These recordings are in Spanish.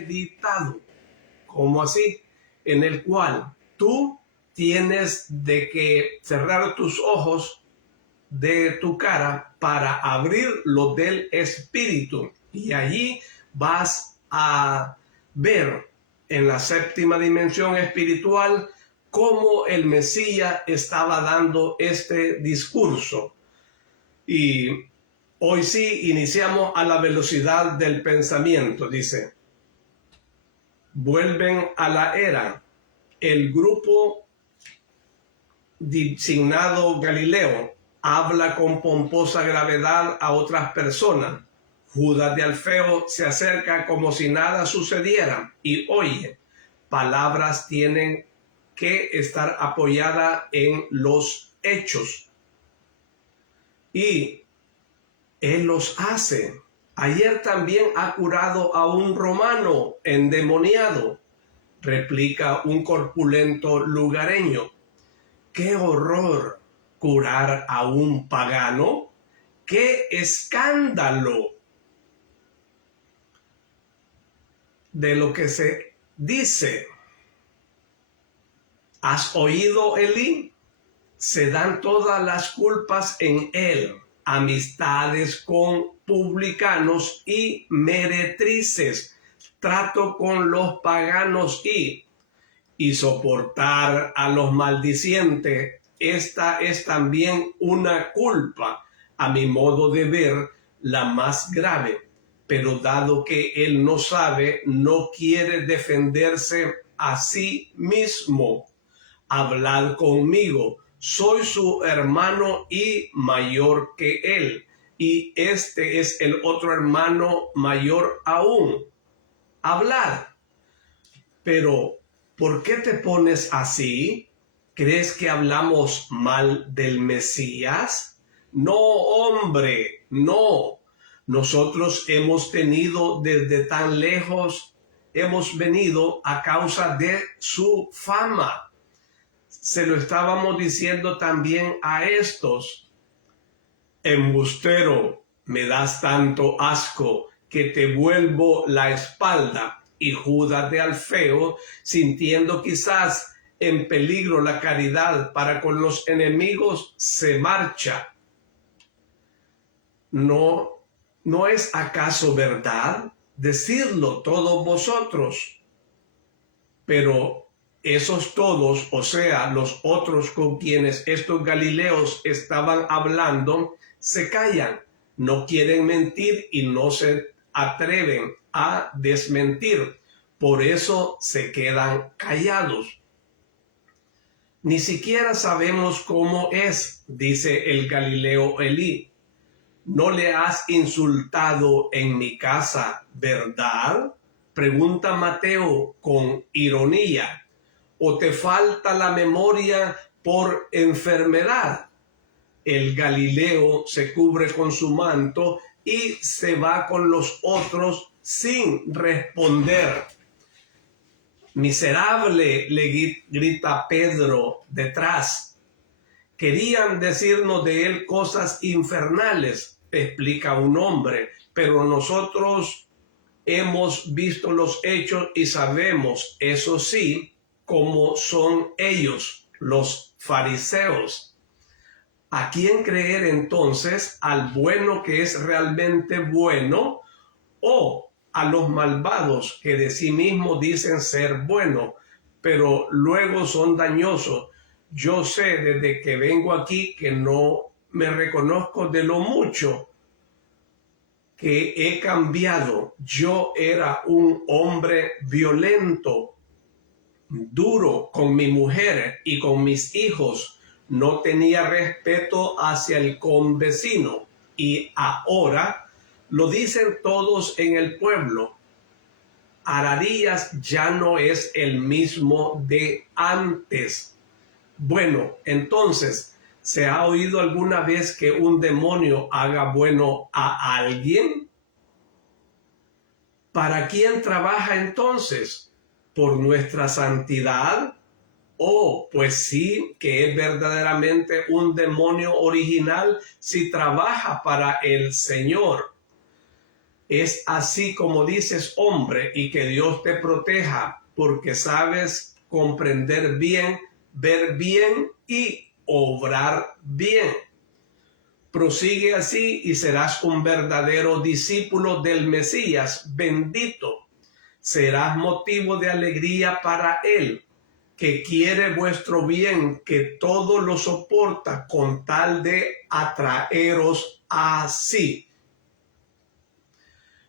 premeditado. ¿Cómo así? En el cual tú tienes de que cerrar tus ojos de tu cara para abrir lo del espíritu, y allí vas a ver en la séptima dimensión espiritual cómo el Mesías estaba dando este discurso. Y hoy sí iniciamos a la velocidad del pensamiento. Dice: vuelven a la era. El grupo designado Galileo habla con pomposa gravedad a otras personas. Judas de Alfeo se acerca como si nada sucediera y oye, palabras tienen que estar apoyadas en los hechos. Y él los hace. Ayer también ha curado a un romano endemoniado, replica un corpulento lugareño. ¡Qué horror! ¿Curar a un pagano? ¡Qué escándalo! De lo que se dice. ¿Has oído, Elí? Se dan todas las culpas en él. Amistades con publicanos y meretrices. Trato con los paganos y soportar a los maldicientes. Esta es también una culpa, a mi modo de ver, la más grave. Pero dado que él no sabe, no quiere defenderse a sí mismo. Hablad conmigo, soy su hermano y mayor que él, y este es el otro hermano mayor aún. Hablad. Pero, ¿por qué te pones así? ¿Crees que hablamos mal del Mesías? No, hombre, no. Nosotros hemos tenido desde tan lejos, hemos venido a causa de su fama. Se lo estábamos diciendo también a estos. Embustero, me das tanto asco que te vuelvo la espalda. Y Judas de Alfeo, sintiendo quizás en peligro la caridad para con los enemigos, se marcha. ¿No es acaso verdad? Decidlo todos vosotros. Pero esos todos, o sea, los otros con quienes estos galileos estaban hablando, se callan, no quieren mentir y no se atreven a desmentir. Por eso se quedan callados. Ni siquiera sabemos cómo es, dice el Galileo Elí. ¿No le has insultado en mi casa, verdad? Pregunta Mateo con ironía. ¿O te falta la memoria por enfermedad? El Galileo se cubre con su manto y se va con los otros sin responder. Miserable, le grita Pedro detrás. Querían decirnos de él cosas infernales, explica un hombre, pero nosotros hemos visto los hechos y sabemos, eso sí, cómo son ellos, los fariseos. ¿A quién creer entonces? ¿Al bueno que es realmente bueno o a los malvados que de sí mismos dicen ser buenos, pero luego son dañosos? Yo sé desde que vengo aquí que no me reconozco de lo mucho que he cambiado. Yo era un hombre violento, duro con mi mujer y con mis hijos. No tenía respeto hacia el convecino. Y ahora lo dicen todos en el pueblo. Ararías ya no es el mismo de antes. Bueno, entonces, ¿se ha oído alguna vez que un demonio haga bueno a alguien? ¿Para quién trabaja entonces? ¿Por nuestra santidad? Oh, pues sí, que es verdaderamente un demonio original si trabaja para el Señor. Es así como dices, hombre, y que Dios te proteja, porque sabes comprender bien, ver bien y obrar bien. Prosigue así y serás un verdadero discípulo del Mesías, bendito. Serás motivo de alegría para Él, que quiere vuestro bien, que todo lo soporta con tal de atraeros a sí.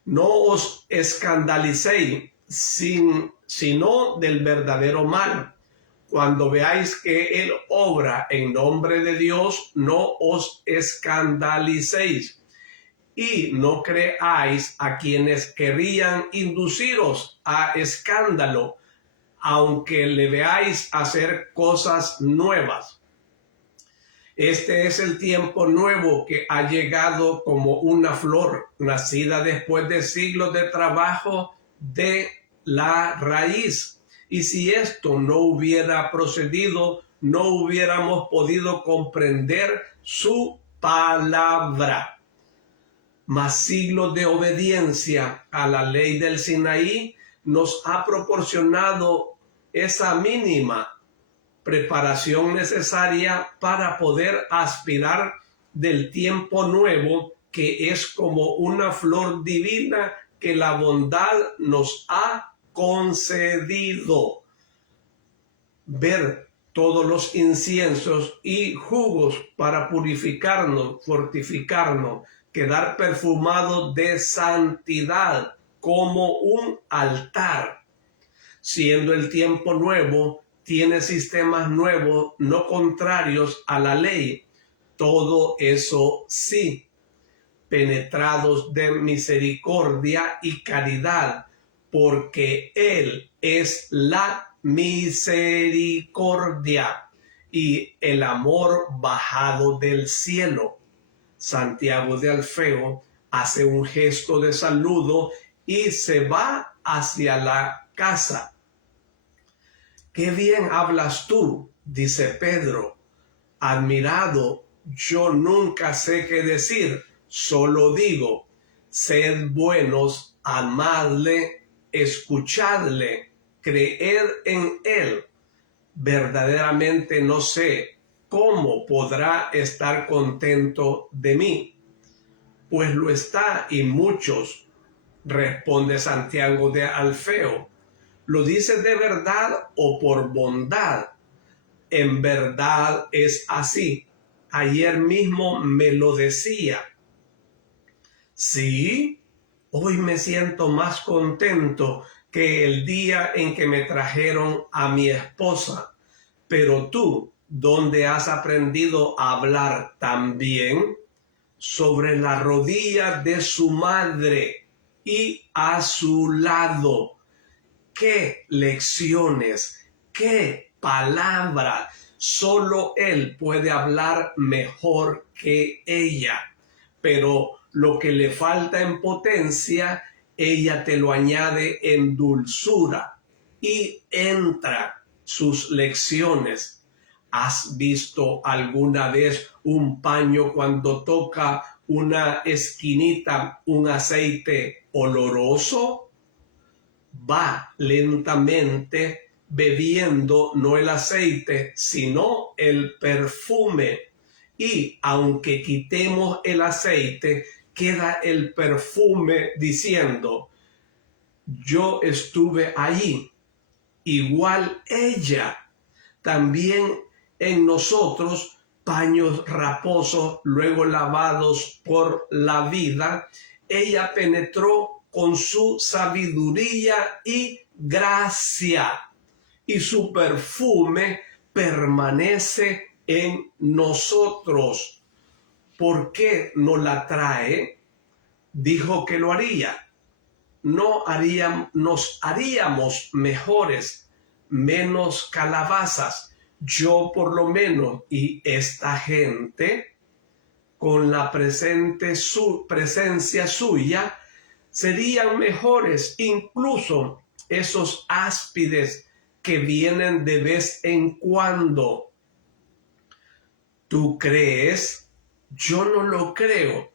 No os escandalicéis, sino del verdadero mal. Cuando veáis que Él obra en nombre de Dios, no os escandalicéis y no creáis a quienes querían induciros a escándalo, aunque le veáis hacer cosas nuevas. Este es el tiempo nuevo que ha llegado como una flor, nacida después de siglos de trabajo de la raíz. Y si esto no hubiera procedido, no hubiéramos podido comprender su palabra. Mas siglos de obediencia a la ley del Sinaí nos ha proporcionado esa mínima preparación necesaria para poder aspirar del tiempo nuevo, que es como una flor divina que la bondad nos ha concedido. Ver todos los inciensos y jugos para purificarnos, fortificarnos, quedar perfumados de santidad como un altar. Siendo el tiempo nuevo, tiene sistemas nuevos, no contrarios a la ley. Todo eso sí, penetrados de misericordia y caridad, porque Él es la misericordia y el amor bajado del cielo. Santiago de Alfeo hace un gesto de saludo y se va hacia la casa. «Qué bien hablas tú», dice Pedro. «Admirado, yo nunca sé qué decir, solo digo, sed buenos, amadle, escuchadle, creed en él. Verdaderamente no sé cómo podrá estar contento de mí, pues lo está y muchos», responde Santiago de Alfeo. ¿Lo dices de verdad o por bondad? En verdad es así. Ayer mismo me lo decía. Sí, hoy me siento más contento que el día en que me trajeron a mi esposa. Pero tú, ¿dónde has aprendido a hablar tan bien? Sobre la rodilla de su madre y a su lado. ¡Qué lecciones! ¡Qué palabra! Solo él puede hablar mejor que ella. Pero lo que le falta en potencia, ella te lo añade en dulzura y entra sus lecciones. ¿Has visto alguna vez un paño cuando toca una esquinita, un aceite oloroso? Va lentamente bebiendo no el aceite, sino el perfume. Y aunque quitemos el aceite, queda el perfume diciendo, yo estuve allí. Igual ella. También en nosotros, paños raposos, luego lavados por la vida, ella penetró con su sabiduría y gracia, y su perfume permanece en nosotros. ¿Por qué no la trae? Dijo que lo haría. Nos haríamos mejores, menos calabazas. Yo por lo menos y esta gente, con la presencia suya, serían mejores, incluso esos áspides que vienen de vez en cuando. ¿Tú crees? Yo no lo creo.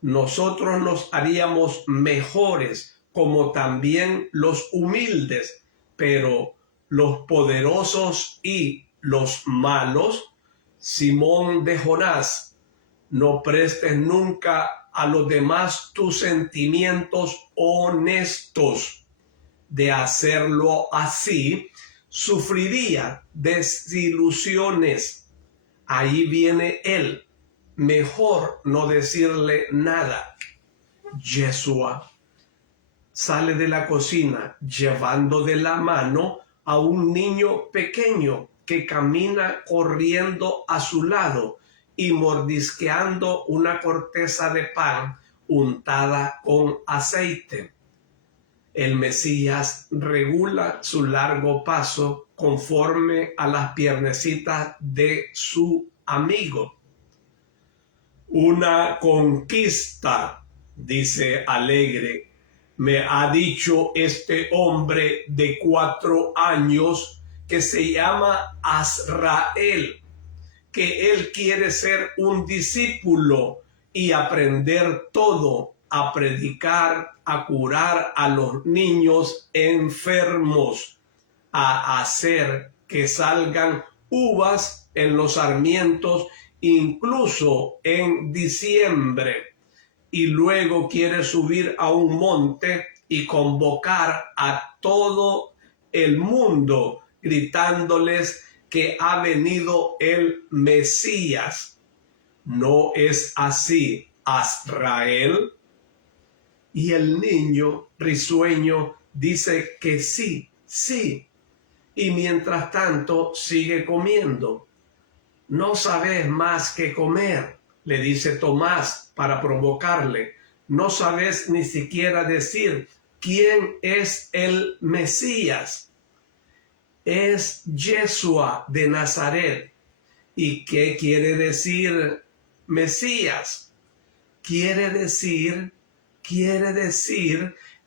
nosotros nos haríamos mejores, como también los humildes, pero los poderosos y los malos, Simón de Jonás, no prestes nunca a los demás tus sentimientos honestos. De hacerlo así, sufriría desilusiones. Ahí viene él. Mejor no decirle nada. Yeshua sale de la cocina llevando de la mano a un niño pequeño que camina corriendo a su lado y mordisqueando una corteza de pan untada con aceite. El Mesías regula su largo paso conforme a las piernecitas de su amigo. Una conquista, dice alegre, me ha dicho este hombre de 4 años que se llama Azrael, que él quiere ser un discípulo y aprender todo, a predicar, a curar a los niños enfermos, a hacer que salgan uvas en los sarmientos, incluso en diciembre. Y luego quiere subir a un monte y convocar a todo el mundo, gritándoles que ha venido el Mesías. ¿No es así, Azrael? Y el niño risueño dice que sí, sí. Y mientras tanto sigue comiendo. No sabes más que comer, le dice Tomás para provocarle. No sabes ni siquiera decir quién es el Mesías. Es Yeshua de Nazaret. ¿Y qué quiere decir Mesías? Quiere decir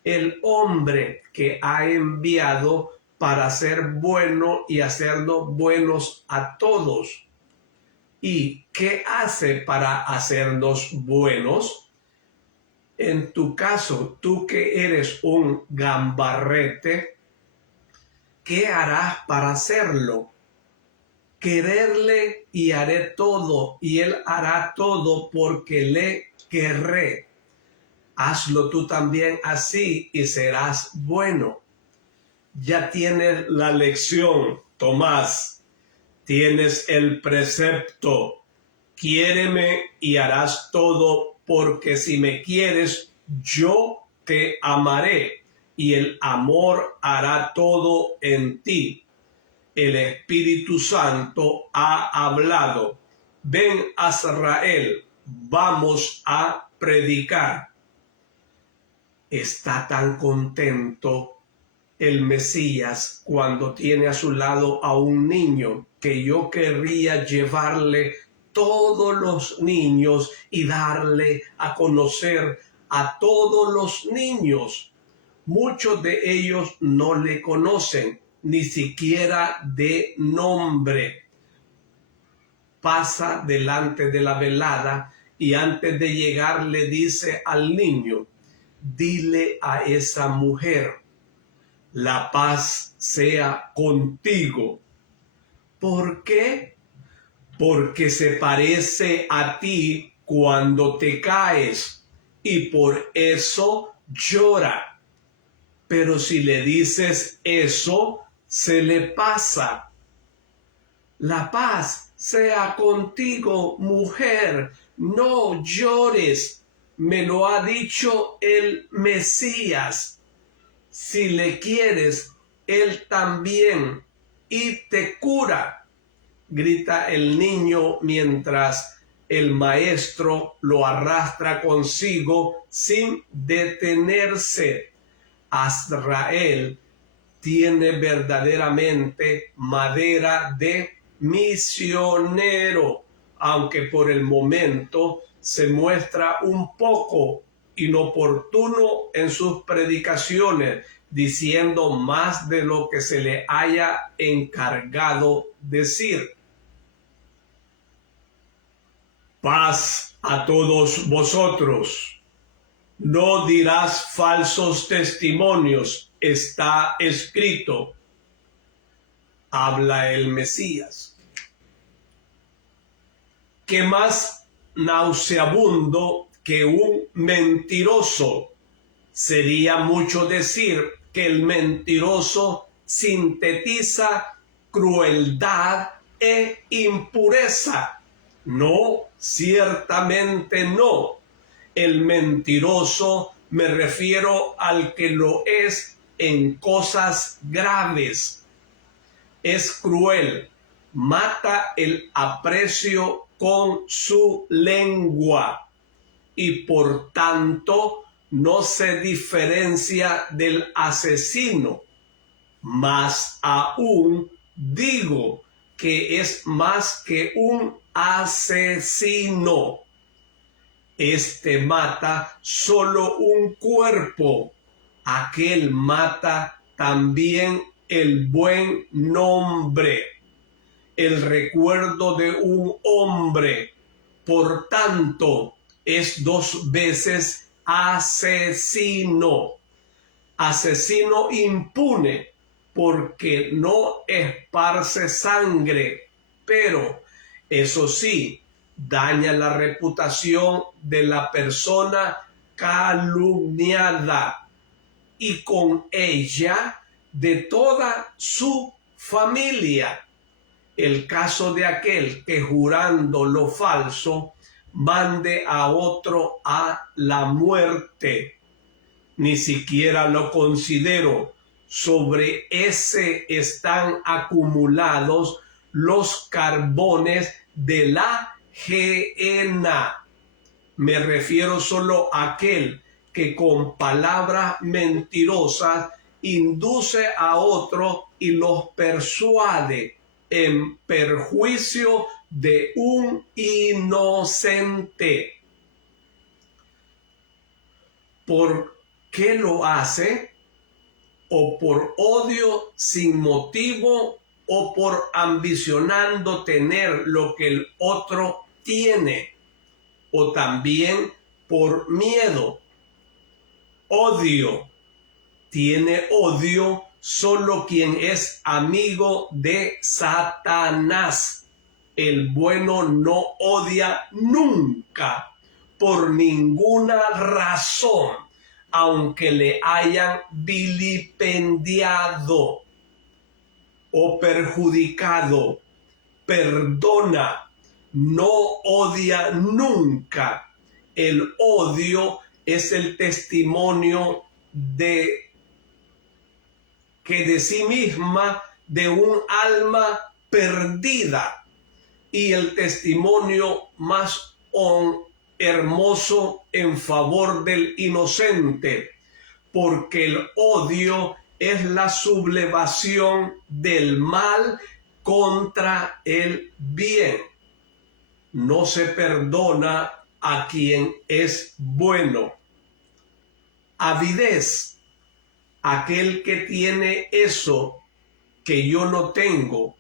el hombre que ha enviado para ser bueno y hacernos buenos a todos. ¿Y qué hace para hacernos buenos? En tu caso, tú que eres un gambarrete, ¿qué harás para hacerlo? Quererle y haré todo, y él hará todo porque le querré. Hazlo tú también así y serás bueno. Ya tienes la lección, Tomás. Tienes el precepto. Quiéreme y harás todo, porque si me quieres, yo te amaré, y el amor hará todo en ti. El Espíritu Santo ha hablado. Ven, Azrael, vamos a predicar. Está tan contento el Mesías cuando tiene a su lado a un niño que yo querría llevarle todos los niños y darle a conocer a todos los niños. Muchos de ellos no le conocen, ni siquiera de nombre. Pasa delante de la velada y antes de llegar le dice al niño, dile a esa mujer, la paz sea contigo. ¿Por qué? Porque se parece a ti cuando te caes y por eso llora. Pero si le dices eso, se le pasa. La paz sea contigo, mujer, no llores. Me lo ha dicho el Mesías. Si le quieres, él también, y te cura, grita el niño mientras el maestro lo arrastra consigo sin detenerse. Azrael tiene verdaderamente madera de misionero, aunque por el momento se muestra un poco inoportuno en sus predicaciones, diciendo más de lo que se le haya encargado decir. Paz a todos vosotros. No dirás falsos testimonios, está escrito. Habla el Mesías. ¿Qué más nauseabundo que un mentiroso? Sería mucho decir que el mentiroso sintetiza crueldad e impureza. No, ciertamente no. El mentiroso me refiero al que lo es en cosas graves. Es cruel, mata el aprecio con su lengua y por tanto no se diferencia del asesino. Más aún digo que es más que un asesino. Este mata solo un cuerpo, aquel mata también el buen nombre, el recuerdo de un hombre. Por tanto, es 2 veces asesino. Asesino impune, porque no esparce sangre, pero eso sí, daña la reputación de la persona calumniada y con ella de toda su familia. El caso de aquel que jurando lo falso mande a otro a la muerte. Ni siquiera lo considero. Sobre ese están acumulados los carbones de la gehenna. Me refiero solo a aquel que con palabras mentirosas induce a otro y los persuade en perjuicio de un inocente. ¿Por qué lo hace? O por odio sin motivo, o por ambicionando tener lo que el otro tiene, o también por miedo. Odio. Tiene odio solo quien es amigo de Satanás. El bueno no odia nunca, por ninguna razón, aunque le hayan vilipendiado o perjudicado. Perdona, no odia nunca. El odio es el testimonio de sí misma de un alma perdida, y el testimonio más hermoso en favor del inocente, porque el odio es la sublevación del mal contra el bien. No se perdona a quien es bueno. Avidez. Aquel que tiene eso que yo no tengo,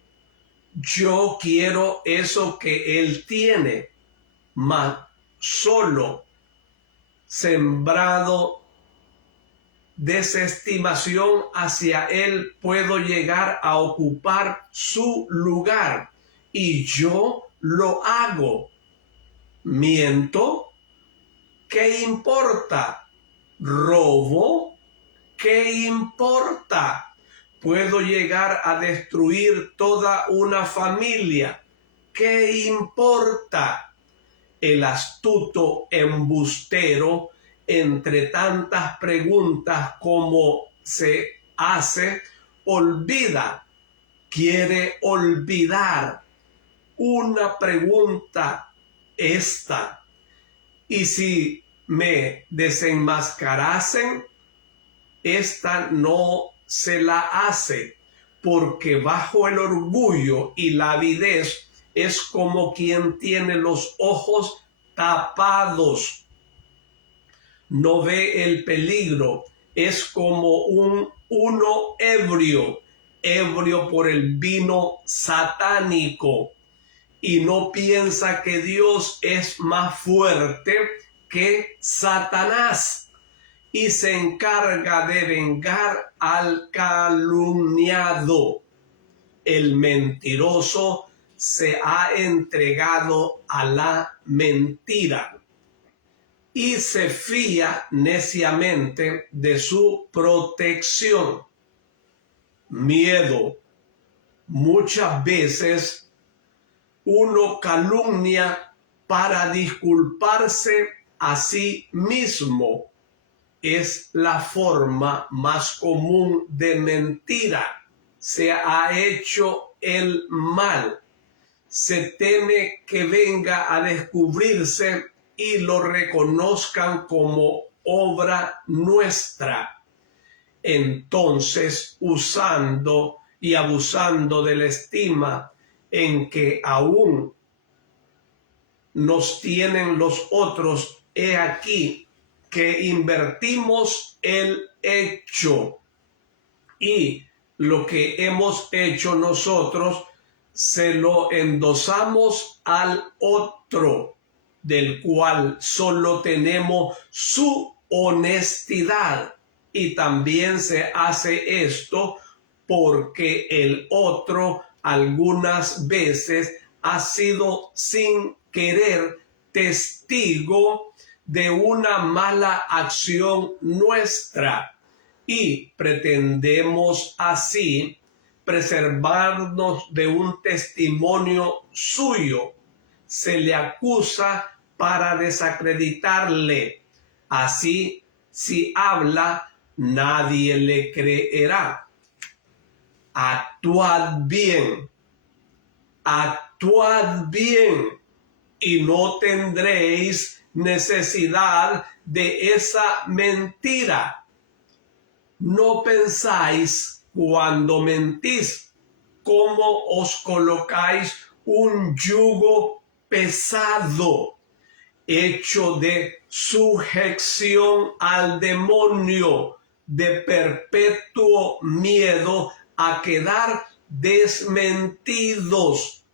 yo quiero eso que él tiene, mas solo sembrado desestimación hacia él puedo llegar a ocupar su lugar, y yo lo hago. ¿Miento? ¿Qué importa? ¿Robo? ¿Qué importa? Puedo llegar a destruir toda una familia. ¿Qué importa? El astuto embustero, entre tantas preguntas como se hace, quiere olvidar una pregunta esta. Y si me desenmascarasen, esta no se la hace, porque bajo el orgullo y la avidez es como quien tiene los ojos tapados. No ve el peligro, es como uno ebrio por el vino satánico. y no piensa que Dios es más fuerte que Satanás y se encarga de vengar al calumniado. El mentiroso se ha entregado a la mentira y se fía neciamente de su protección. Miedo. Muchas veces uno calumnia para disculparse a sí mismo. Es la forma más común de mentira. Se ha hecho el mal. Se teme que venga a descubrirse y lo reconozcan como obra nuestra. Entonces, usando y abusando de la estima en que aún nos tienen los otros, he aquí que invertimos el hecho y lo que hemos hecho nosotros se lo endosamos al otro, del cual solo tenemos su honestidad. Y también se hace esto porque el otro algunas veces ha sido sin querer testigo de una mala acción nuestra y pretendemos así preservarnos de un testimonio suyo. Se le acusa para desacreditarle. Así, si habla, nadie le creerá. Actuad bien, y no tendréis necesidad de esa mentira. No pensáis cuando mentís cómo os colocáis un yugo pesado, hecho de sujeción al demonio, de perpetuo miedo a quedar desmentidos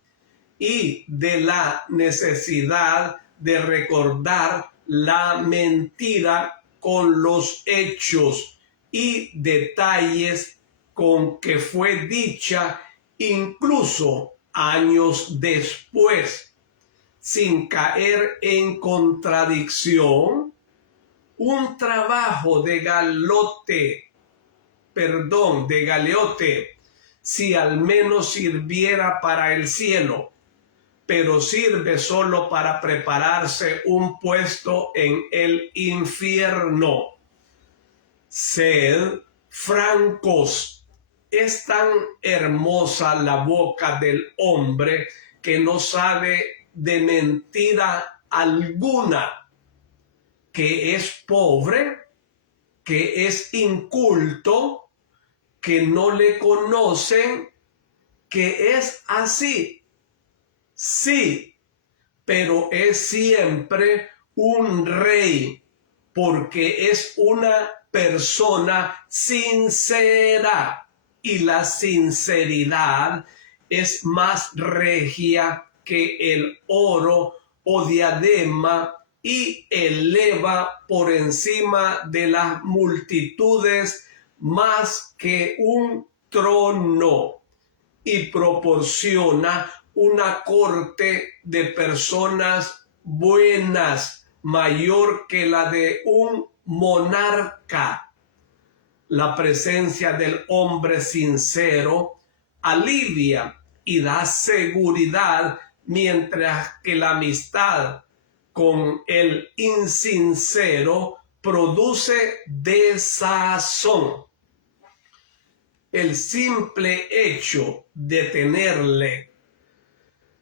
y de la necesidad de recordar la mentira con los hechos y detalles con que fue dicha incluso años después, sin caer en contradicción. Un trabajo de galeote, si al menos sirviera para el cielo, pero sirve solo para prepararse un puesto en el infierno. Sed francos. Es tan hermosa la boca del hombre que no sabe de mentira alguna, que es pobre, que es inculto, que no le conocen, que es así. Sí, pero es siempre un rey, porque es una persona sincera, y la sinceridad es más regia que el oro o diadema y eleva por encima de las multitudes más que un trono y proporciona una corte de personas buenas mayor que la de un monarca. La presencia del hombre sincero alivia y da seguridad, mientras que la amistad con el insincero produce desazón. El simple hecho de tenerle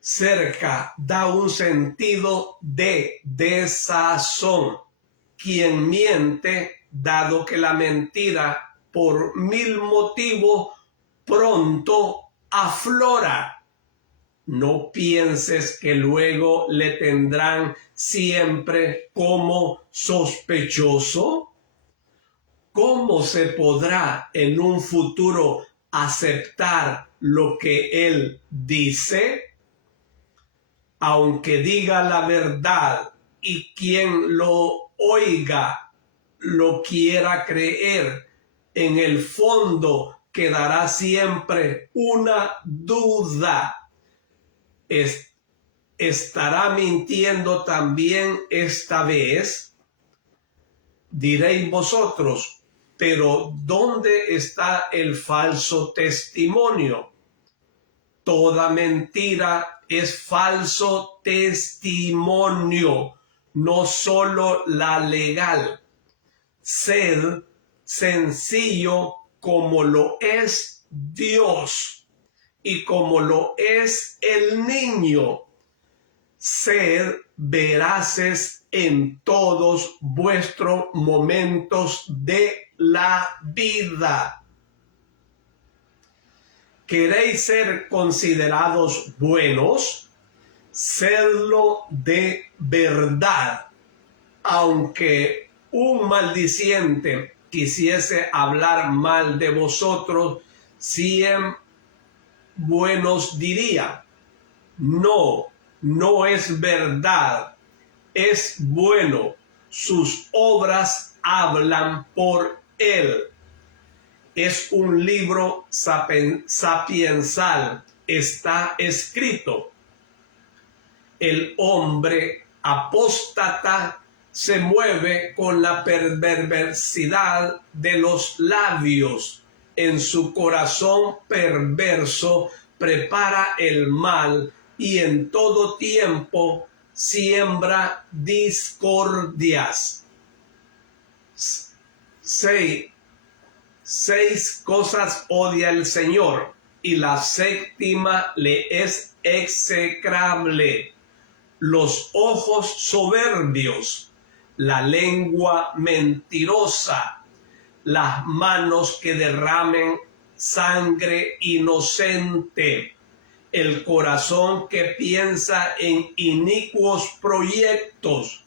cerca da un sentido de desazón. Quien miente, dado que la mentira por mil motivos pronto aflora. No pienses que luego le tendrán siempre como sospechoso. ¿Cómo se podrá en un futuro aceptar lo que él dice? aunque diga la verdad y quien lo oiga lo quiera creer, en el fondo quedará siempre una duda. ¿Estará mintiendo también esta vez? Diréis vosotros, pero ¿dónde está el falso testimonio? Toda mentira es falso testimonio, no solo la legal. Sed sencillo como lo es Dios y como lo es el niño. Sed veraces en todos vuestros momentos de la vida. ¿Queréis ser considerados buenos? Sedlo de verdad. Aunque un maldiciente quisiese hablar mal de vosotros, 100 buenos diría: no es verdad, es bueno, sus obras hablan por él. Es un libro sapiensal, está escrito. El hombre apóstata se mueve con la perversidad de los labios. En su corazón perverso prepara el mal y en todo tiempo siembra discordias. 6 cosas odia el Señor y la séptima le es execrable: los ojos soberbios, la lengua mentirosa, las manos que derramen sangre inocente, el corazón que piensa en inicuos proyectos,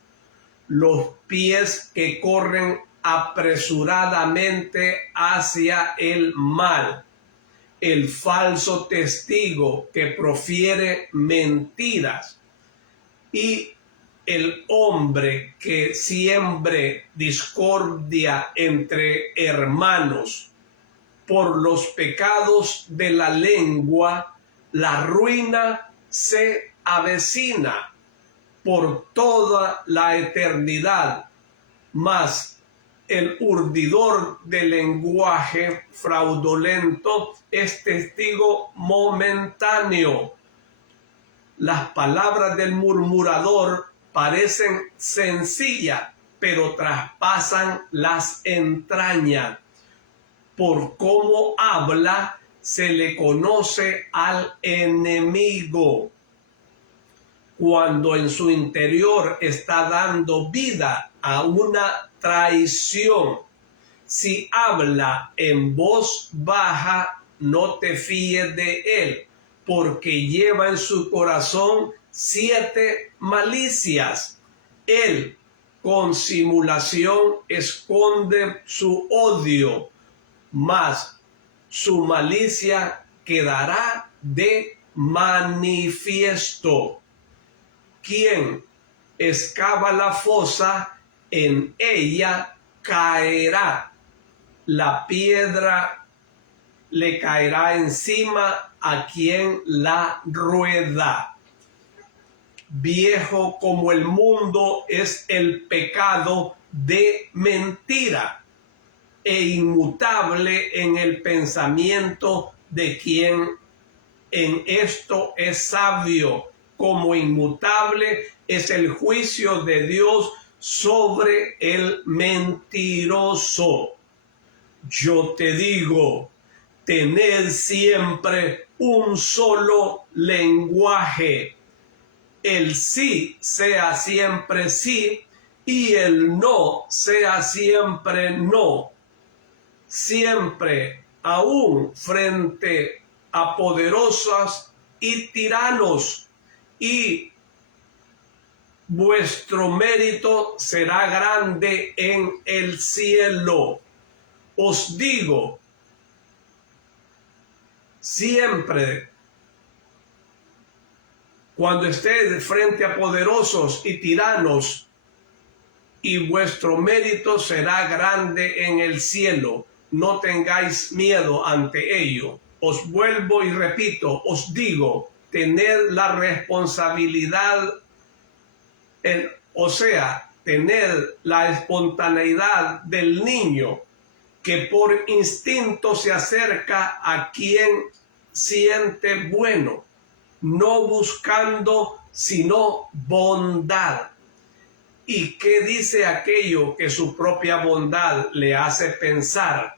los pies que corren apresuradamente hacia el mal, el falso testigo que profiere mentiras, y el hombre que siembre discordia entre hermanos. Por los pecados de la lengua, la ruina se avecina por toda la eternidad, mas el urdidor del lenguaje fraudulento es testigo momentáneo. Las palabras del murmurador parecen sencillas, pero traspasan las entrañas. Por cómo habla, se le conoce al enemigo. Cuando en su interior está dando vida a una traición. Si habla en voz baja, no te fíes de él, porque lleva en su corazón 7 malicias. Él con simulación esconde su odio, mas su malicia quedará de manifiesto. Quien excava la fosa, en ella caerá. La piedra le caerá encima a quien la rueda. Viejo como el mundo es el pecado de mentira, e inmutable en el pensamiento de quien en esto es sabio. Como inmutable es el juicio de Dios sobre el mentiroso. Yo te digo, tened siempre un solo lenguaje. El sí sea siempre sí y el no sea siempre no. Siempre, aún frente a poderosos y tiranos, y vuestro mérito será grande en el cielo. Os digo, siempre cuando estéis frente a poderosos y tiranos, y vuestro mérito será grande en el cielo. No tengáis miedo ante ello. Os vuelvo y repito, os digo, tened la responsabilidad, tened la espontaneidad del niño que por instinto se acerca a quien siente bueno, no buscando sino bondad. ¿Y qué dice aquello que su propia bondad le hace pensar,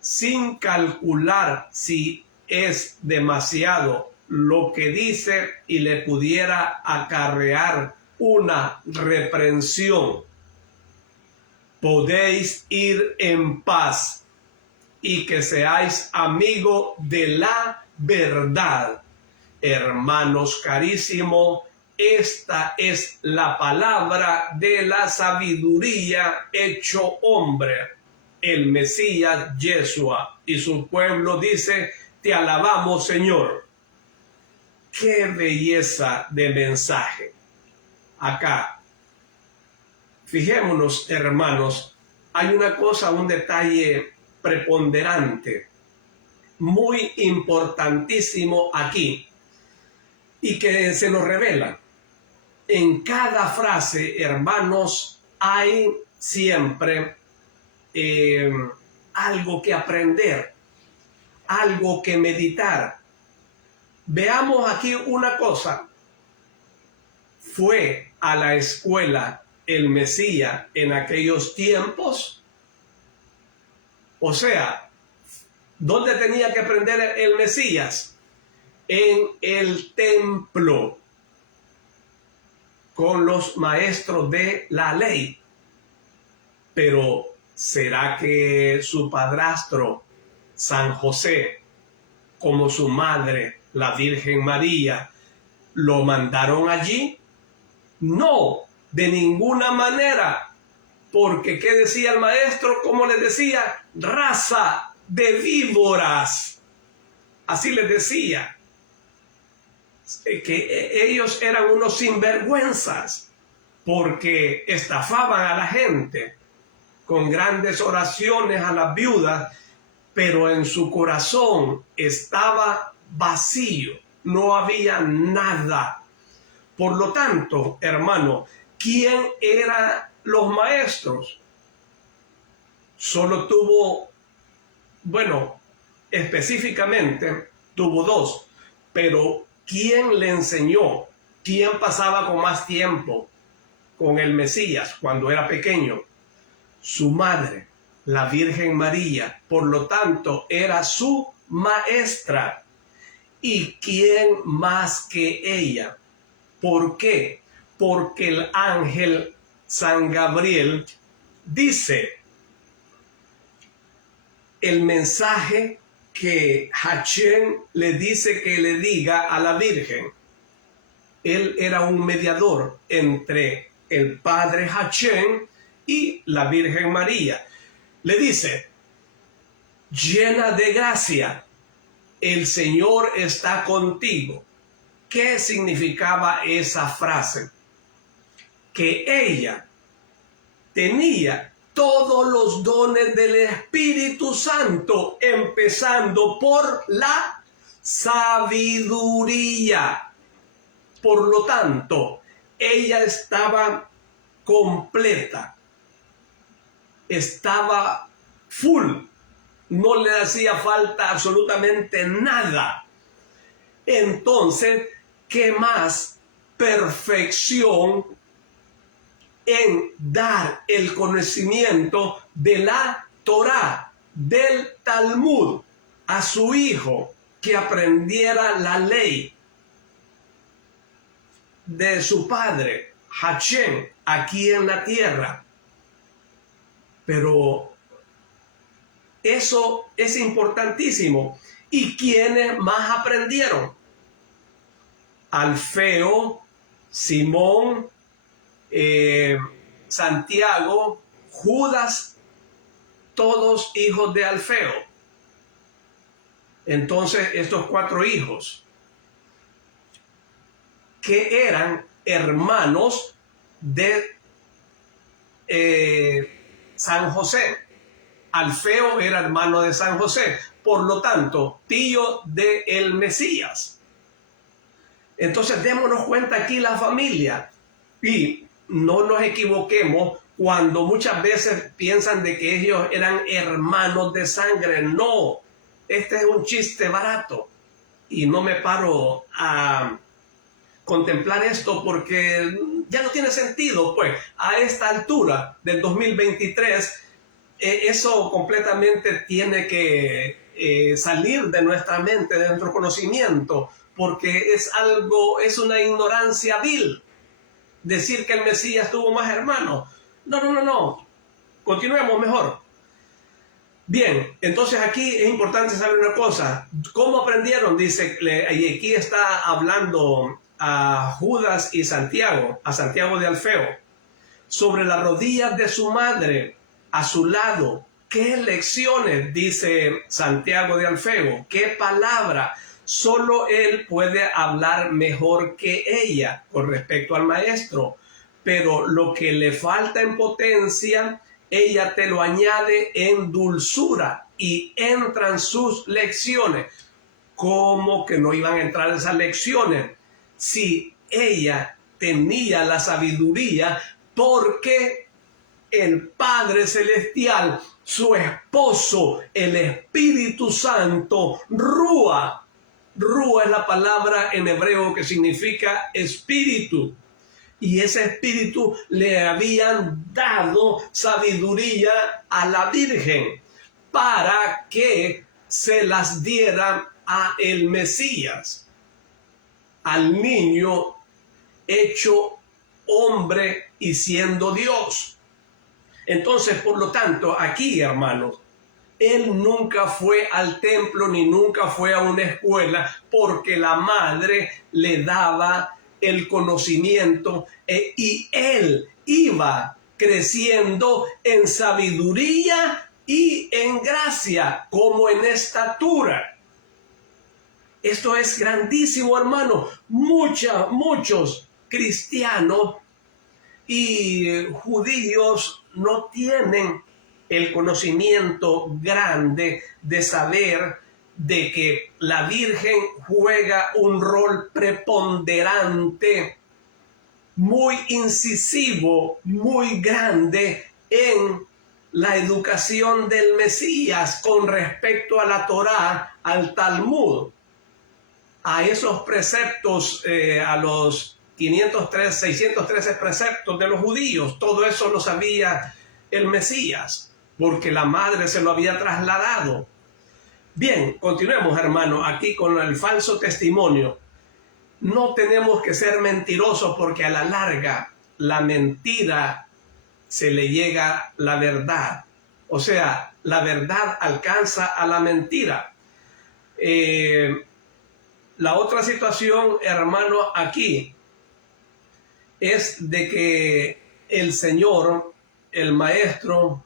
sin calcular si es demasiado lo que dice y le pudiera acarrear una reprensión? Podéis ir en paz y que seáis amigo de la verdad. Hermanos carísimos, esta es la palabra de la sabiduría hecho hombre, el Mesías Yeshua, y su pueblo dice: te alabamos, Señor. Qué belleza de mensaje. Acá, fijémonos, hermanos, hay una cosa, un detalle preponderante, muy importantísimo aquí, y que se nos revela. En cada frase, hermanos, hay siempre algo que aprender, algo que meditar. Veamos aquí una cosa. ¿Fue a la escuela el Mesías en aquellos tiempos? O sea, ¿dónde tenía que aprender el Mesías? En el templo, con los maestros de la ley. Pero ¿será que su padrastro, San José, como su madre, la Virgen María, lo mandaron allí? No, de ninguna manera. Porque ¿qué decía el maestro? ¿Cómo les decía? Raza de víboras. Así les decía. Que ellos eran unos sinvergüenzas, porque estafaban a la gente con grandes oraciones a las viudas, pero en su corazón estaba vacío, no había nada. Por lo tanto, hermano, ¿quién eran los maestros? Solo tuvo, específicamente tuvo dos, pero ¿quién le enseñó? ¿Quién pasaba con más tiempo con el Mesías cuando era pequeño? Su madre, la Virgen María. Por lo tanto, era su maestra. ¿Y quién más que ella? ¿Por qué? Porque el ángel San Gabriel dice el mensaje que Hachén le dice que le diga a la Virgen. Él era un mediador entre el Padre Hachén y la Virgen María. Le dice: llena de gracia, el Señor está contigo. ¿Qué significaba esa frase? Que ella tenía todos los dones del Espíritu Santo, empezando por la sabiduría. Por lo tanto, ella estaba completa, estaba full, no le hacía falta absolutamente nada. Entonces, ¿qué más perfección en dar el conocimiento de la Torá, del Talmud, a su hijo, que aprendiera la ley de su padre, Hachén, aquí en la tierra? Pero eso es importantísimo. ¿Y quiénes más aprendieron? Alfeo, Simón, Santiago, Judas, todos hijos de Alfeo. Entonces, estos 4 hijos. que eran hermanos de San José. Alfeo era hermano de San José, por lo tanto, tío de el Mesías. Entonces, démonos cuenta aquí la familia y no nos equivoquemos cuando muchas veces piensan de que ellos eran hermanos de sangre. No, este es un chiste barato y no me paro a contemplar esto porque ya no tiene sentido, pues a esta altura del 2023 eso completamente tiene que salir de nuestra mente, de nuestro conocimiento, porque es una ignorancia vil decir que el Mesías tuvo más hermanos. No. Continuemos mejor. Bien, entonces aquí es importante saber una cosa. ¿Cómo aprendieron? Dice, y aquí está hablando a Judas y Santiago, a Santiago de Alfeo, sobre las rodillas de su madre, a su lado. ¿Qué lecciones? Dice Santiago de Alfeo. ¿Qué palabra? Solo él puede hablar mejor que ella con respecto al maestro, pero lo que le falta en potencia, ella te lo añade en dulzura y entran sus lecciones. ¿Cómo que no iban a entrar esas lecciones? Si ella tenía la sabiduría, porque el Padre Celestial, su esposo, el Espíritu Santo, Rúa es la palabra en hebreo que significa espíritu. Y ese espíritu le habían dado sabiduría a la Virgen para que se las diera a el Mesías, al niño hecho hombre y siendo Dios. Entonces, por lo tanto, aquí, hermanos, él nunca fue al templo ni nunca fue a una escuela porque la madre le daba el conocimiento y él iba creciendo en sabiduría y en gracia como en estatura. Esto es grandísimo, hermano. Muchos cristianos y judíos no tienen el conocimiento grande de saber de que la Virgen juega un rol preponderante, muy incisivo, muy grande en la educación del Mesías con respecto a la Torá, al Talmud, a esos preceptos, a los 613 preceptos de los judíos. Todo eso lo sabía el Mesías, porque la madre se lo había trasladado. Bien, continuemos, hermano, aquí con el falso testimonio. No tenemos que ser mentirosos porque a la larga la mentira se le llega la verdad. O sea, la verdad alcanza a la mentira. La otra situación, hermano, aquí es de que el Señor, el Maestro,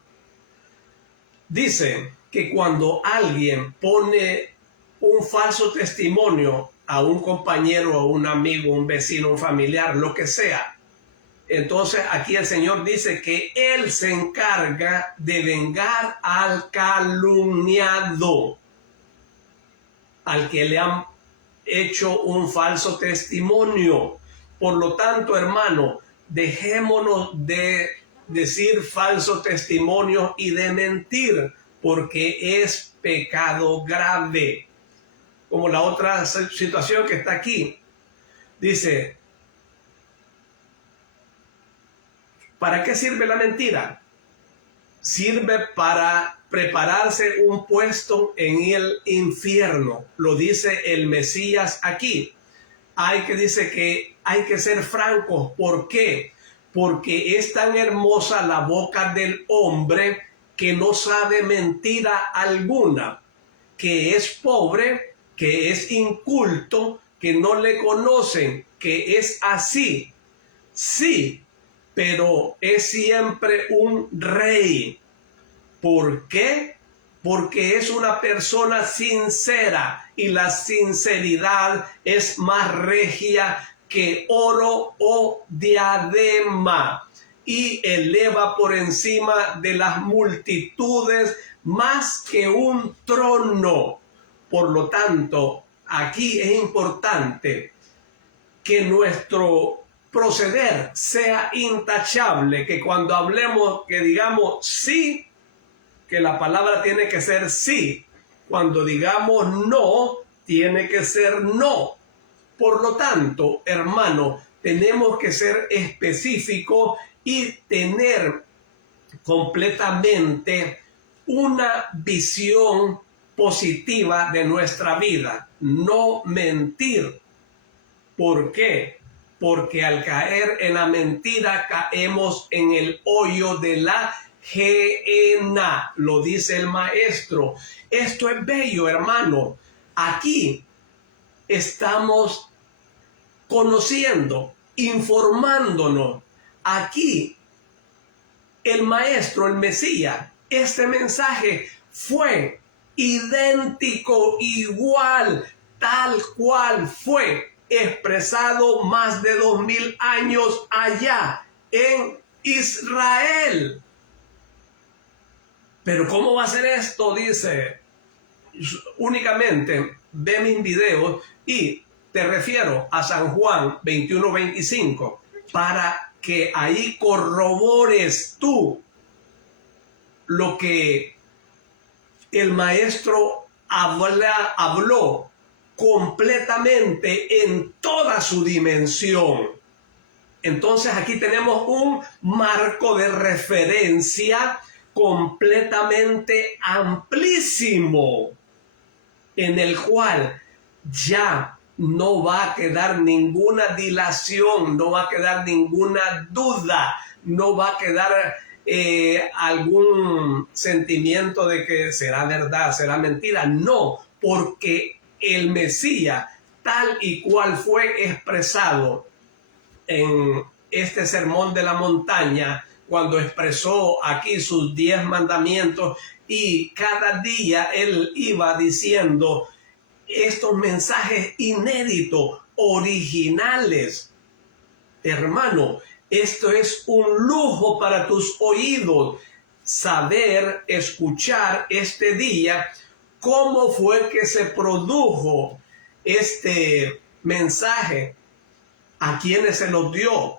dice que cuando alguien pone un falso testimonio a un compañero, a un amigo, un vecino, un familiar, lo que sea, entonces aquí el Señor dice que Él se encarga de vengar al calumniado, al que le han hecho un falso testimonio. Por lo tanto, hermano, dejémonos de decir falso testimonio y de mentir, porque es pecado grave. Como la otra situación que está aquí. Dice, ¿para qué sirve la mentira? Sirve para prepararse un puesto en el infierno. Lo dice el Mesías aquí. Dice que hay que ser francos. ¿Por qué? Porque es tan hermosa la boca del hombre que no sabe mentira alguna, que es pobre, que es inculto, que no le conocen, que es así. Sí, pero es siempre un rey. ¿Por qué? Porque es una persona sincera y la sinceridad es más regia que oro o diadema, y eleva por encima de las multitudes más que un trono. Por lo tanto, aquí es importante que nuestro proceder sea intachable, que cuando hablemos, que digamos sí, que la palabra tiene que ser sí. Cuando digamos no, tiene que ser no. Por lo tanto, hermano, tenemos que ser específicos y tener completamente una visión positiva de nuestra vida. No mentir. ¿Por qué? Porque al caer en la mentira caemos en el hoyo de la gehenna, lo dice el maestro. Esto es bello, hermano. Aquí estamos conociendo, informándonos. Aquí el maestro, el Mesías, este mensaje fue idéntico, igual, tal cual fue expresado más de 2000 años allá en Israel. Pero ¿cómo va a ser esto? Dice, únicamente ve mis videos y te refiero a San Juan 21-25 para que ahí corrobores tú lo que el maestro habló completamente en toda su dimensión. Entonces aquí tenemos un marco de referencia completamente amplísimo, en el cual ya no va a quedar ninguna dilación, no va a quedar ninguna duda, no va a quedar algún sentimiento de que será verdad, será mentira. No, porque el Mesías, tal y cual fue expresado en este sermón de la montaña, cuando expresó aquí sus 10 mandamientos, y cada día él iba diciendo estos mensajes inéditos, originales. Hermano, esto es un lujo para tus oídos, saber, escuchar este día, cómo fue que se produjo este mensaje, a quienes se los dio.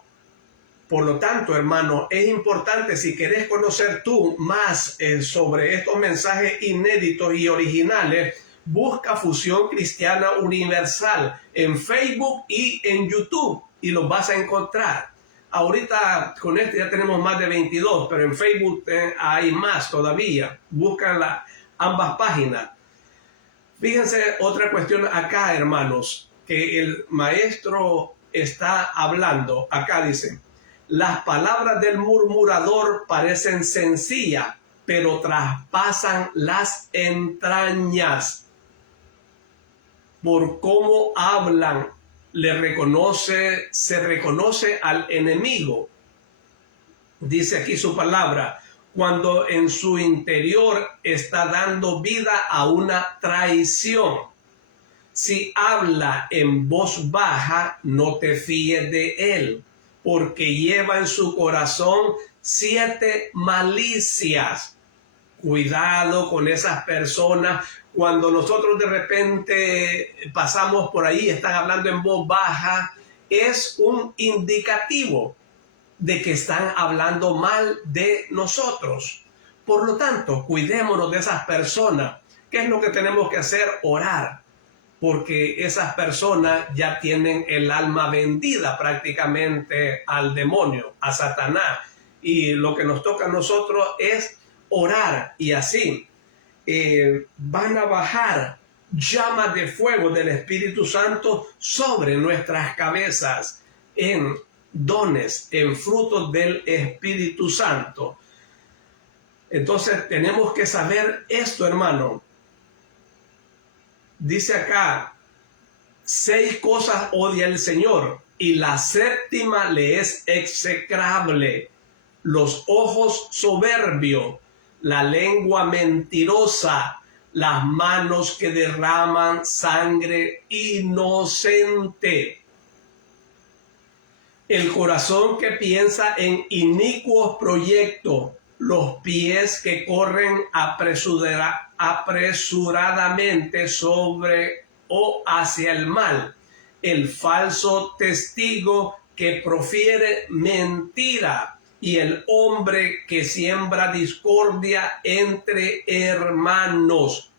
Por lo tanto, hermano, es importante, si querés conocer tú más sobre estos mensajes inéditos y originales, busca Fusión Cristiana Universal en Facebook y en YouTube y los vas a encontrar. Ahorita con este ya tenemos más de 22, pero en Facebook hay más todavía. Buscan ambas páginas. Fíjense otra cuestión acá, hermanos, que el maestro está hablando. Acá dice: las palabras del murmurador parecen sencillas, pero traspasan las entrañas. Por cómo hablan, se reconoce al enemigo. Dice aquí su palabra, cuando en su interior está dando vida a una traición. Si habla en voz baja, no te fíes de él, porque lleva en su corazón 7 malicias. Cuidado con esas personas. Cuando nosotros de repente pasamos por ahí, están hablando en voz baja, es un indicativo de que están hablando mal de nosotros. Por lo tanto, cuidémonos de esas personas. ¿Qué es lo que tenemos que hacer? Orar. Porque esas personas ya tienen el alma vendida prácticamente al demonio, a Satanás. Y lo que nos toca a nosotros es orar, y así van a bajar llamas de fuego del Espíritu Santo sobre nuestras cabezas en dones, en frutos del Espíritu Santo. Entonces tenemos que saber esto, hermano. Dice acá, 6 cosas odia el Señor y la 7ª le es execrable: los ojos soberbios, la lengua mentirosa, las manos que derraman sangre inocente. el corazón que piensa en inicuos proyectos, los pies que corren apresuradamente sobre o hacia el mal, el falso testigo que profiere mentira y el hombre que siembra discordia entre hermanos.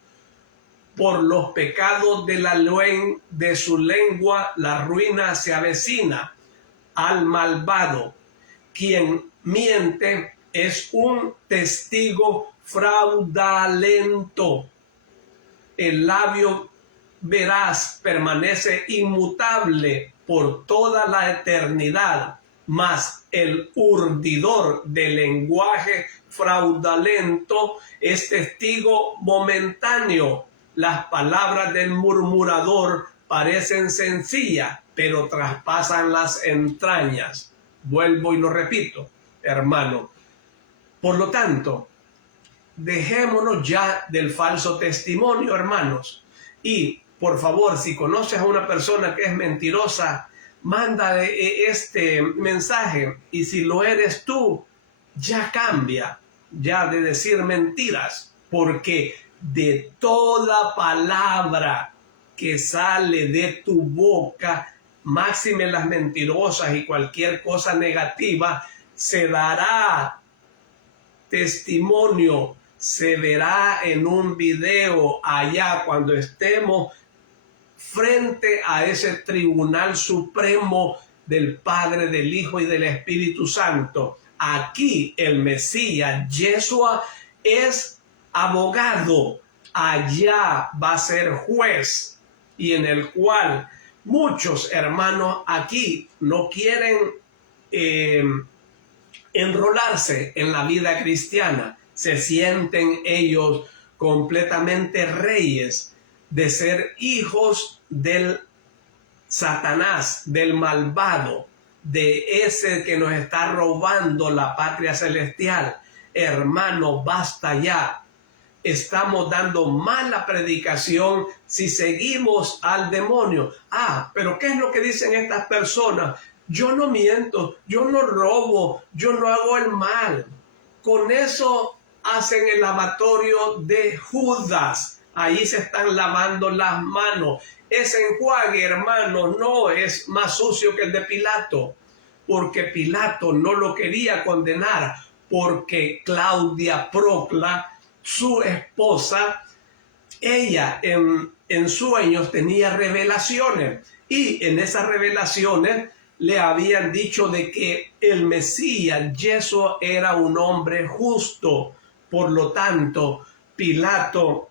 Por los pecados de su lengua la ruina se avecina al malvado. Quien miente es un testigo fraudulento. El labio veraz permanece inmutable por toda la eternidad, mas el urdidor del lenguaje fraudulento es testigo momentáneo. Las palabras del murmurador parecen sencillas, pero traspasan las entrañas. Vuelvo y lo repito, hermano. Por lo tanto, dejémonos ya del falso testimonio, hermanos. Y, por favor, si conoces a una persona que es mentirosa, mándale este mensaje. Y si lo eres tú, ya cambia, ya de decir mentiras, porque de toda palabra que sale de tu boca, máxime las mentirosas y cualquier cosa negativa, se dará testimonio, se verá en un video allá cuando estemos frente a ese tribunal supremo del Padre, del Hijo y del Espíritu Santo. Aquí el Mesías, Yeshua, es abogado, allá va a ser juez, y en el cual muchos hermanos aquí no quieren enrolarse en la vida cristiana. Se sienten ellos completamente reyes de ser hijos del Satanás, del malvado, de ese que nos está robando la patria celestial. Hermano, basta ya. Estamos dando mala predicación si seguimos al demonio. Pero ¿qué es lo que dicen estas personas? Yo no miento, yo no robo, yo no hago el mal. Con eso hacen el lavatorio de Judas. Ahí se están lavando las manos. Ese enjuague, hermano, no es más sucio que el de Pilato, porque Pilato no lo quería condenar, porque Claudia Procla, su esposa, ella en sueños tenía revelaciones, y en esas revelaciones le habían dicho de que el Mesías, Yeshua, era un hombre justo. Por lo tanto, Pilato,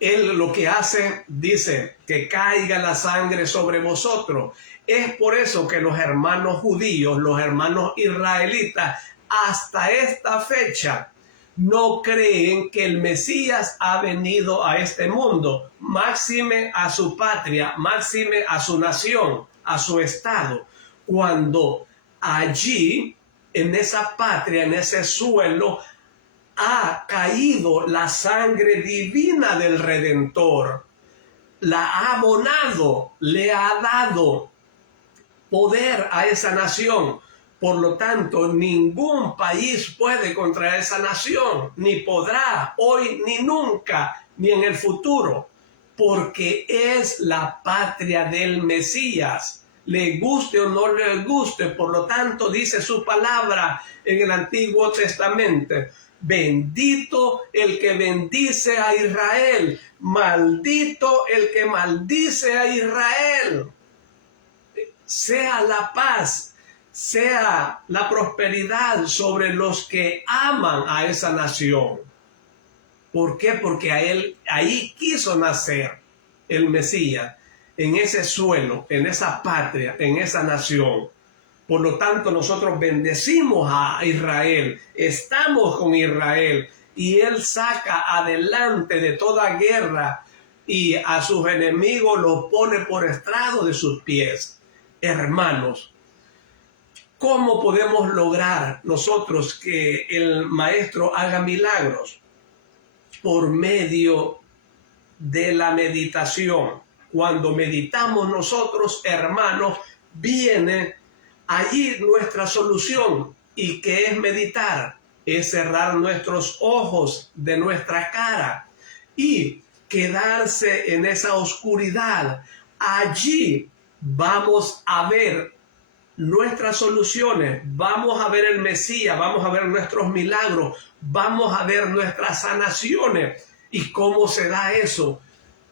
él lo que hace, dice que caiga la sangre sobre vosotros. Es por eso que los hermanos judíos, los hermanos israelitas, hasta esta fecha no creen que el Mesías ha venido a este mundo, máxime a su patria, máxime a su nación, a su estado, cuando allí, en esa patria, en ese suelo, ha caído la sangre divina del Redentor, la ha abonado, le ha dado poder a esa nación. Por lo tanto, ningún país puede contra esa nación, ni podrá hoy, ni nunca, ni en el futuro, porque es la patria del Mesías. Le guste o no le guste, por lo tanto, dice su palabra en el Antiguo Testamento: bendito el que bendice a Israel, maldito el que maldice a Israel. Sea la paz, sea la prosperidad sobre los que aman a esa nación. ¿Por qué? Porque ahí quiso nacer el Mesías, en ese suelo, en esa patria, en esa nación. Por lo tanto, nosotros bendecimos a Israel, estamos con Israel, y él saca adelante de toda guerra, y a sus enemigos los pone por estrado de sus pies. Hermanos, ¿cómo podemos lograr nosotros que el Maestro haga milagros? Por medio de la meditación. Cuando meditamos nosotros, hermanos, viene allí nuestra solución. ¿Y qué es meditar? Es cerrar nuestros ojos de nuestra cara y quedarse en esa oscuridad. Allí vamos a ver nuestras soluciones, vamos a ver el Mesías, vamos a ver nuestros milagros, vamos a ver nuestras sanaciones. ¿Y cómo se da eso?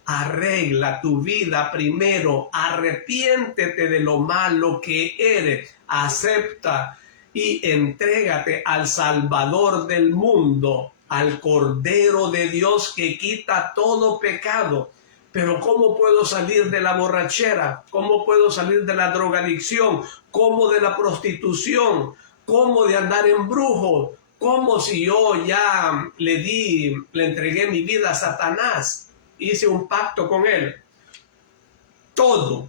Arregla tu vida primero, arrepiéntete de lo malo que eres, acepta y entrégate al Salvador del mundo, al Cordero de Dios que quita todo pecado. Pero ¿cómo puedo salir de la borrachera? ¿Cómo puedo salir de la drogadicción? ¿Cómo de la prostitución? ¿Cómo de andar en brujo? ¿Cómo si yo ya le entregué mi vida a Satanás? Hice un pacto con él. Todo,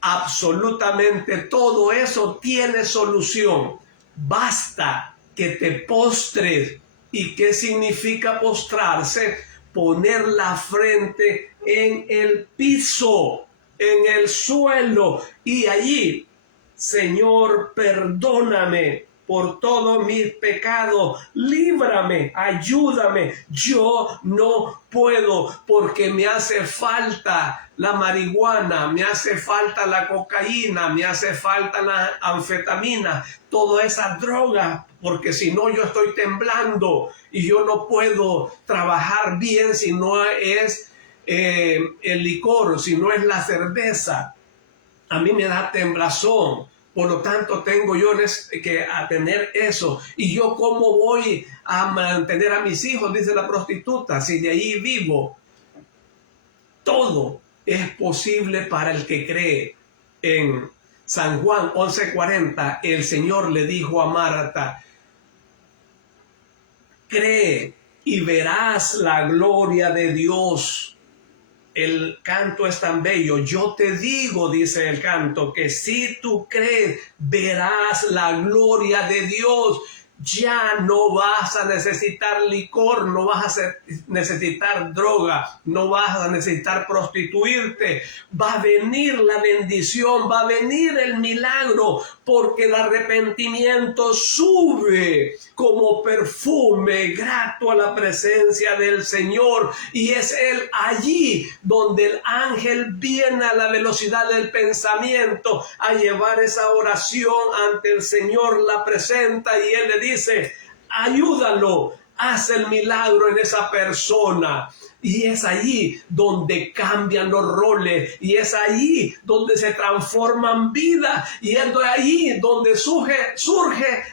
absolutamente todo eso tiene solución. Basta que te postres. ¿Y qué significa postrarse? Poner la frente en el piso, en el suelo, y allí, Señor, perdóname por todos mis pecados, líbrame, ayúdame. Yo no puedo porque me hace falta la marihuana, me hace falta la cocaína, me hace falta la anfetamina, toda esa droga, porque si no yo estoy temblando y yo no puedo trabajar bien si no es el licor, si no es la cerveza. A mí me da temblazón. Por lo tanto, tengo yo que tener eso. ¿Y yo cómo voy a mantener a mis hijos? Dice la prostituta, si de ahí vivo. Todo es posible para el que cree. En San Juan 11:40, el Señor le dijo a Marta, cree y verás la gloria de Dios. El canto es tan bello. Yo te digo, dice el canto, que si tú crees, verás la gloria de Dios. Ya no vas a necesitar licor, no vas a necesitar droga, no vas a necesitar prostituirte. Va a venir la bendición, va a venir el milagro, porque el arrepentimiento sube como perfume grato a la presencia del Señor. Y es Él allí donde el ángel viene a la velocidad del pensamiento a llevar esa oración ante el Señor, la presenta y Él le dice, ayúdalo, haz el milagro en esa persona. Y es allí donde cambian los roles, y es allí donde se transforman vidas, y es allí donde surge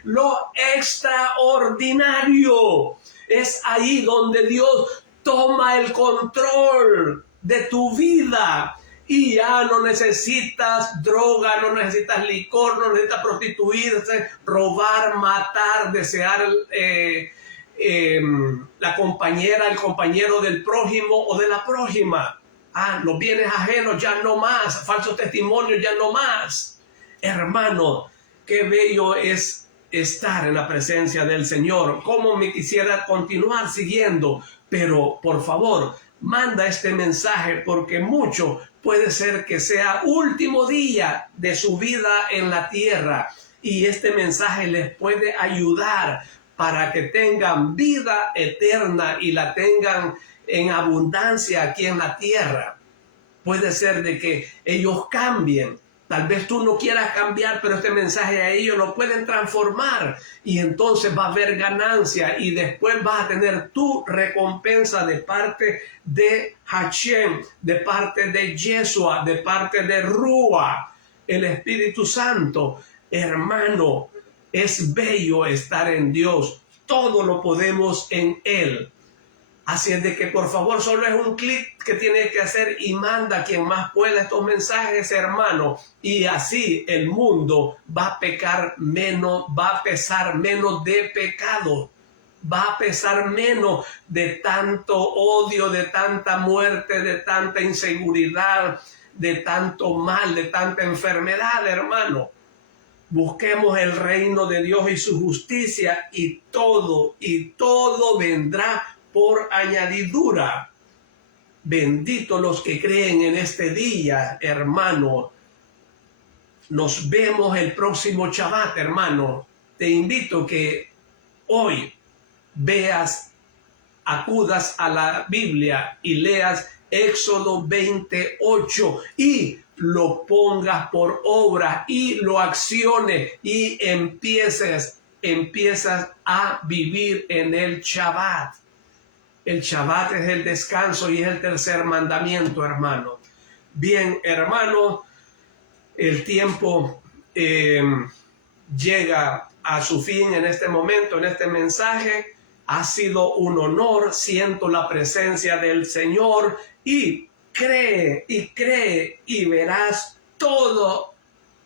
lo extraordinario. Es ahí donde Dios toma el control de tu vida. Y ya no necesitas droga, no necesitas licor, no necesitas prostituirse, robar, matar, desear la compañera, el compañero del prójimo o de la prójima. Los bienes ajenos ya no más, falsos testimonios ya no más. Hermano, qué bello es estar en la presencia del Señor. Cómo me quisiera continuar siguiendo, pero por favor, manda este mensaje porque mucho puede ser que sea último día de su vida en la tierra y este mensaje les puede ayudar para que tengan vida eterna y la tengan en abundancia aquí en la tierra. Puede ser de que ellos cambien. Tal vez tú no quieras cambiar, pero este mensaje a ellos lo pueden transformar y entonces va a haber ganancia y después vas a tener tu recompensa de parte de Hashem, de parte de Yeshua, de parte de Rúa, el Espíritu Santo. Hermano, es bello estar en Dios. Todo lo podemos en Él. Así es de que por favor solo es un clic que tienes que hacer y manda a quien más pueda estos mensajes, hermano. Y así el mundo va a pecar menos, va a pesar menos de pecado. Va a pesar menos de tanto odio, de tanta muerte, de tanta inseguridad, de tanto mal, de tanta enfermedad, hermano. Busquemos el reino de Dios y su justicia y todo vendrá por añadidura. Benditos los que creen en este día, hermano. Nos vemos el próximo Shabbat, hermano. Te invito que hoy acudas a la Biblia y leas Éxodo 28 y lo pongas por obra y lo acciones y empiezas a vivir en el Shabbat. El Shabbat es el descanso y es el tercer mandamiento, hermano. Bien, hermano, el tiempo llega a su fin en este momento, en este mensaje. Ha sido un honor, siento la presencia del Señor y cree y verás todo.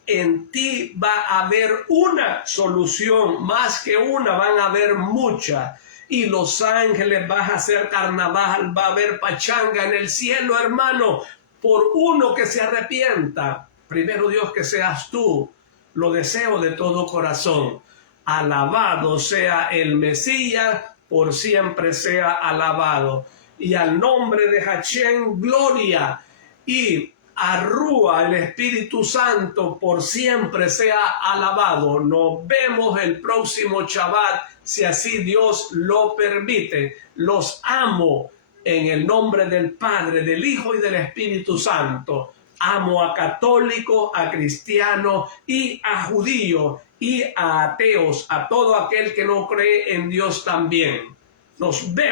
En ti va a haber una solución, más que una, van a haber muchas. Y los ángeles vas a hacer carnaval, va a haber pachanga en el cielo, hermano, por uno que se arrepienta. Primero Dios, que seas tú. Lo deseo de todo corazón. Alabado sea el Mesías, por siempre sea alabado. Y al nombre de Hachén, gloria. Y a Rúa, el Espíritu Santo, por siempre sea alabado. Nos vemos el próximo Shabbat, si así Dios lo permite. Los amo en el nombre del Padre, del Hijo y del Espíritu Santo. Amo a católicos, a cristianos y a judíos y a ateos, a todo aquel que no cree en Dios también. Nos vemos.